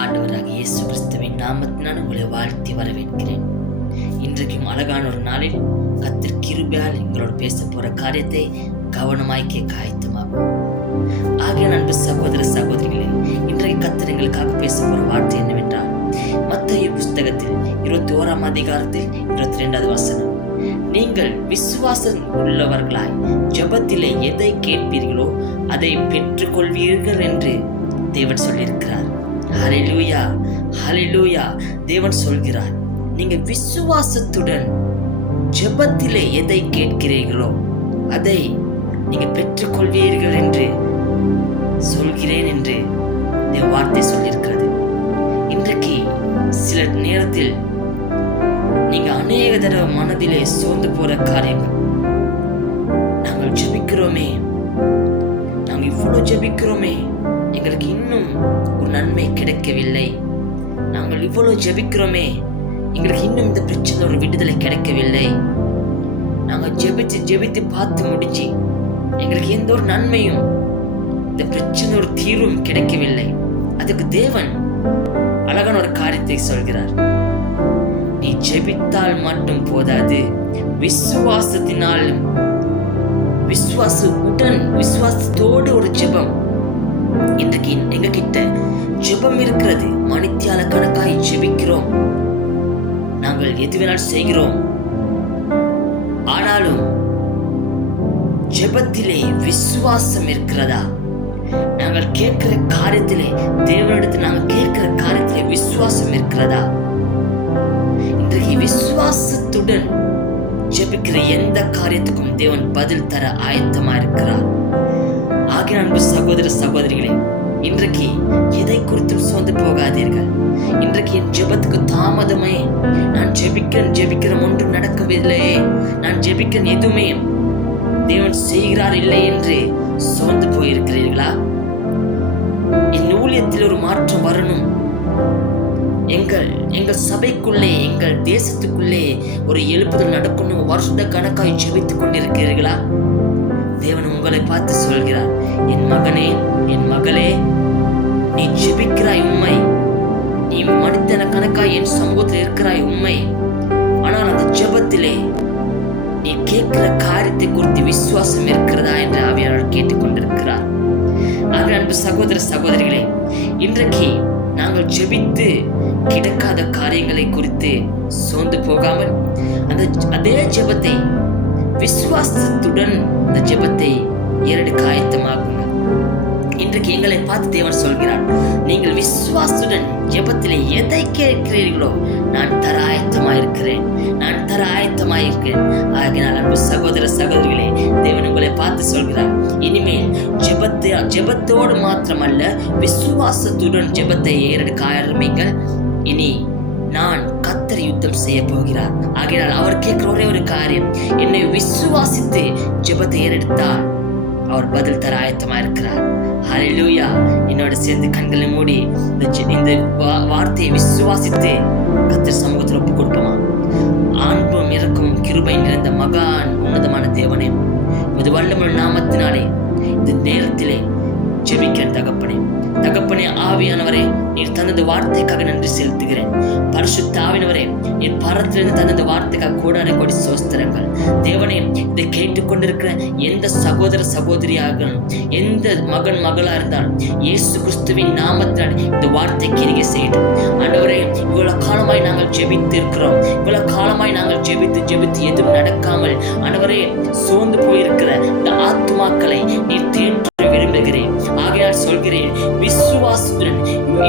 ஆண்டவராக இயேசு கிறிஸ்துவின் நாமத்தினால் உங்களை வாழ்த்தி வரவேற்கிறேன். இன்றைக்கும் அழகான ஒரு நாளில் கர்த்தர் கிருபையால் எங்களோடு பேச போற காரியத்தை கவனமாய் கேட்க ஆயத்தமாகும். ஆகிய அன்பு சகோதர சகோதரிகளே, இன்றைக்கு கர்த்தர் எங்களுக்காக பேச போற வார்த்தை என்னவென்றால், மத்தேயு புஸ்தகத்தில் 21 அதிகாரத்தில் 22 வசனம், நீங்கள் விசுவாசம் உள்ளவர்களாய் ஜெபத்திலே எதை கேட்பீர்களோ அதை பெற்றுக் கொள்வீர்கள் என்று தேவன் சொல்லியிருக்கிறார். ஹல்லேலூயா, ஹல்லேலூயா. தேவன் சொல்கிறார், நீங்க விசுவாசத்துடன் ஜெபத்திலே எதை கேட்கிறீர்களோ அதை நீங்க பெற்றுக் கொள்வீர்கள் என்று சொல்கிறேன் என்று தேவ வார்த்தை சொல்லியிருக்கிறது. இன்றைக்கு சில நேரத்தில் நீங்க அநேக தடவை மனதிலே சோர்ந்து போற காரியங்கள், நாங்கள் ஜெபிக்கிறோமே, நாங்கள் இவ்வளவு ஜெபிக்கிறோமே, எங்களுக்கு இன்னும் ஒரு நன்மை கிடைக்கவில்லை, நாங்கள் இவ்வளவு ஜெபிக்கிறோமே, எங்களுக்கு இன்னும் இந்த பிரச்சனை ஒரு விடுதலை கிடைக்கவில்லை, நாங்கள் ஜெபித்து பார்த்து முடிஞ்சு எங்களுக்கு எந்த ஒரு நன்மையும், இந்த பிரச்சனை ஒரு தீர்வும் கிடைக்கவில்லை. அதுக்கு தேவன் அழகான ஒரு காரியத்தை சொல்கிறார். நீ ஜெபித்தால் மட்டும் போதாது, விசுவாசத்தினாலும், விசுவாசத்தோடு ஒரு ஜெபம். இன்றைக்கு எங்க கிட்ட ஜெபம் இருக்கிறது, மணித்தியால கணக்காய் ஜெபிக்கிறோம், நாங்கள் எது வேணாலும் செய்கிறோம். ஆனாலும் ஜெபத்திலே விசுவாசம் இருக்கிறதா? நாங்கள் கேட்கிற காரியத்திலே, தேவனிடத்தில் நாங்கள் கேட்கிற காரியத்திலே விசுவாசம் இருக்கிறதா? இன்றைக்கு விசுவாசத்துடன் ஜெபிக்கிற எந்த காரியத்துக்கும் தேவன் பதில் தர ஆயத்தமா இருக்கிறார். ஆகிய அன்பு சகோதர சகோதரிகளே, இன்றைக்கு எதை குறித்தும் சோர்ந்து போகாதீர்கள். இன்றைக்கு என் ஜெபத்துக்கு தாமதமே, நான் ஜெபிக்கிறேன் ஒன்றும் நடக்கவில்லையே, நான் ஜெபிக்கிறேன் எதுவுமே தேவன் செய்கிறார் இல்லை என்று சோர்ந்து போயிருக்கிறீர்களா? என் ஊழியத்தில் ஒரு மாற்றம் வரணும், எங்கள் சபைக்குள்ளே, எங்கள் தேசத்துக்குள்ளே ஒரு எழுப்புதல் நடக்கணும், வருஷ கணக்காய் ஜெபித்துக் கொண்டிருக்கிறீர்களா? தேவன் உங்களை பார்த்து சொல்கிறார், என் மகனே, என் மகளே, நீ ஜெபிக்கிறாய் உண்மை, நீ மனிதன கணக்காய் என் சமூகத்தில் இருக்கிறாய் உண்மை. ஆனால் அந்த ஜெபத்திலே நீ கேட்கிற காரியத்தை குறித்து விசுவாசம் இருக்கிறதா என்று ஆவியானவர் கேட்டுக்கொண்டிருக்கிறார். ஆக அன்பு சகோதர சகோதரிகளே, இன்றைக்கு நாங்கள் ஜெபித்து கிடைக்காத காரியங்களை குறித்து சோர்ந்து போகாமல் அதே ஜெபத்தை விசுவாசத்துடன் அந்த ஜெபத்தை ஏறெடுக்க ஆயத்தமாகுங்க. இன்றைக்கு எங்களை பார்த்து தேவன் சொல்கிறார், நீங்கள் விசுவாசத்துடன் ஜெபத்திலே எதை கேட்கிறீர்களோ நான் தர ஆயத்தமாயிருக்கிறேன், நான் தர ஆயத்தமாயிருக்கிறேன். ஆகினால் அன்பு சகோதர சகோதரிகளே, தேவன் உங்களை பார்த்து சொல்கிறார், இனிமேல் ஜெபத்தோடு மாத்திரமல்ல, விசுவாசத்துடன் ஜெபத்தை ஏறெடுக்க ஆரம்பிங்கள். இனி நான் கர்த்தர் யுத்தம் செய்ய போகிறார். ஆகையால் அவர் கேட்கிற ஒரே ஒரு காரியம், என்னை விசுவாசித்து ஜெபத்தை ஏறெடுத்தால் அவர் பதில் தர ஆயத்தமா இருக்கிறார். ஹல்லேலூயா. என்னோட சேர்ந்து கண்களை மூடி இந்த வார்த்தையை விசுவாசித்து கர்த்தர் சமூகத்தில் ஒப்பு கொடுப்போமா? அன்பும் இரக்கமும் கிருபை நிறைந்த மகான் உன்னதமான தேவனே, உமது வல்லமையுள்ள நாமத்தினாலே இந்த நேரத்திலே ஜெபிக்கிறேன் தகப்பனே, ஆவியானவரே, நீர் தனது வார்த்தைக்காக நன்றி செலுத்துகிறேன். பரிசுத்த ஆவியானவரே, என் பரத்திலிருந்து தனது வார்த்தைக்காக கோடான கோடி சோஸ்திரங்கள். தேவனே, இதை கேட்டுக்கொண்டிருக்கிற எந்த சகோதர சகோதரியாக, எந்த மகன் மகளா இருந்தாலும் இயேசு கிறிஸ்துவின் நாமத்தினால் இந்த வார்த்தை கிரியை செய்யட்டும். ஆண்டவரே, இவ்வளவு காலமாய் நாங்கள் ஜெபித்து இருக்கிறோம், இவ்வளவு காலமாய் நாங்கள் ஜெபித்து எதுவும் நடக்காமல் ஆண்டவரே சோர்ந்து போயிருக்கிற இந்த ஆத்துமாக்களை நீர் தேற்ற விரும்புகிறேன். ஆகையால் சொல்கிறேன், விசுவாசத்துடன்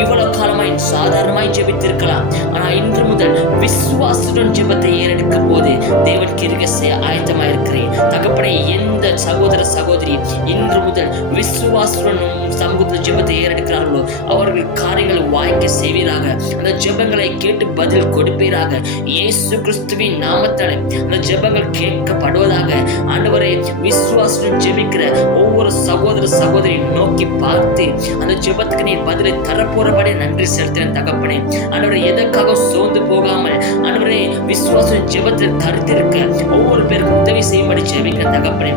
இவ்வளவு காலமாய் சாதாரணமாய் ஜெபித்திருக்கலாம், ஆனால் இன்று முதல் விசுவாசத்துடன் ஜெபத்தை ஏறெடுக்கும் போது தேவன் கிருபை செய்ய ஆயத்தமாயிருக்கிறேன். தகப்பனே, எந்த சகோதர சகோதரி இன்று முதல் விசுவாசத்துடன் சமூகத்தில் ஜெபத்தை ஏறெடுக்கிறார்களோ அவர்கள் காரியங்களை வாய்க்க செய்வீராக, அந்த ஜெபங்களை கேட்டு பதில் கொடுப்பீராக. இயேசு கிறிஸ்துவின் நாமத்தால் அந்த ஜெபங்கள் கேட்கப்படுவதாக. ஆண்டவரே, விசுவாசத்துடன் ஜெபிக்கிற ஒவ்வொரு சகோதர சகோதரி நோக்கி பார்த்து அந்த ஜெபத்துக்கு நீ பதிலை தரப்போறபடி நன்றி செலுத்த செலுத்தின தகப்பனே. ஆண்டவரே, எதற்காக சோர்ந்து போகாமல் ஆண்டவரே விசுவாச ஜெபத்தில் தரித்திருக்க ஒவ்வொரு பேருக்கும் உதவி செய்யும்படி ஜெபிக்கிற தகப்பனே.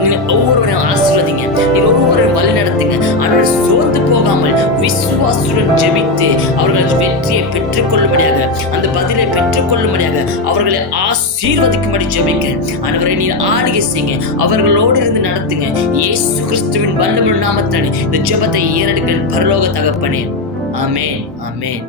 நீங்க ஒவ்வொருவரையும் ஆசீர்வதிங்க, நீங்க ஒவ்வொருவரையும் வழி நடத்துங்க. ஆண்டவரே, சோர்ந்து போகாமல் விசுவாசத்துடன் ஜெபித்து அவர்கள் வெற்றியை பெற்றுக்கொள்ளும்படியாக, அந்த பதிலை பெற்றுக்கொள்ளும்படியாக அவர்களை ஆசீர்வதிக்கும்படி ஜெபிக்கிறேன். ஆண்டவரே, நீர் ஆளுகை செய்யுங்க, அவர்களோடு இருந்து நடத்துங்க. இயேசு கிறிஸ்துவின் வல்லமையுள்ள நாமத்தால் இந்த ஜெபத்தை ஏறெடுக்கிறேன் பரலோக தகப்பனே. ஆமென், ஆமென்.